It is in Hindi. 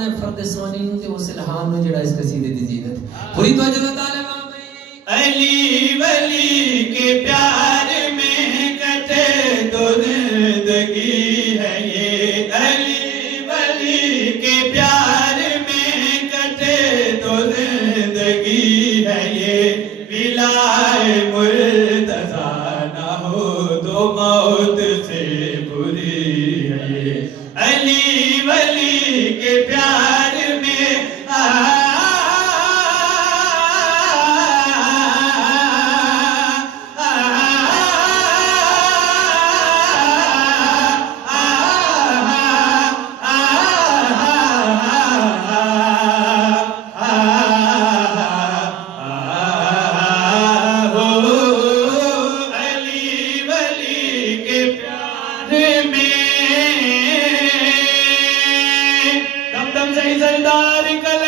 अपने फर्द सोनी नु ते उस इल्हाम नु जेड़ा इस कसीदे दी जीनत पूरी तवज्जो दा तालिब अली वली के प्यार में कटे तो जिंदगी है ये अली वली के प्यार में कटे तो जिंदगी है ये विलाए मुर्तज़ा ना हो तो मौत से बुरी है ये अली वली के प्यार में सरदार कल